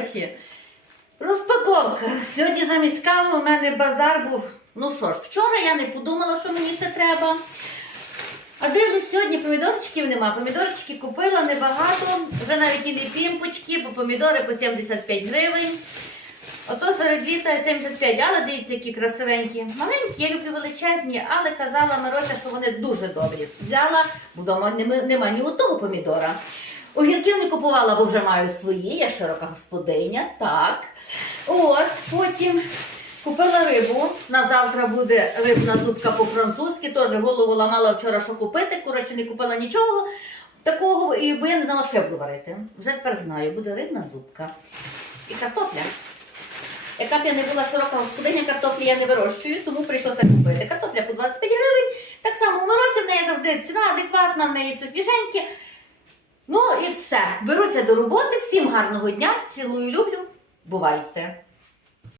хороші. Розпаковка. Сьогодні замість кави у мене базар був. Ну що ж, вчора я не подумала, що мені ще треба. А дивлюсь, сьогодні помідорчиків нема. Помідорчики купила небагато, вже навіть і не пімпочки, бо помідори по 75 гривень. Ото серед літа 75, але дивіться, які красивенькі. Маленькі, я люблю величезні, але казала Мирося, що вони дуже добрі. Взяла, бо вдома нема ні одного помідора. Огірків не купувала, бо вже маю свої, я широка господиня, так. От, потім купила рибу. На завтра буде рибна зубка по-французьки. Теж голову ламала вчора, що купити. Коротше, не купила нічого такого, і, бо я не знала, що я буду варити. Вже тепер знаю, буде рибна зубка. І картопля. Яка б я не була широка господиня, картоплі я не вирощую, тому прийшлося купити. Картопля по 25 гривень. Так само у Морозі в неї завжди ціна адекватна, в неї все свіженьке. Все. Беруся до роботи. Всім гарного дня. Цілую, люблю. Бувайте!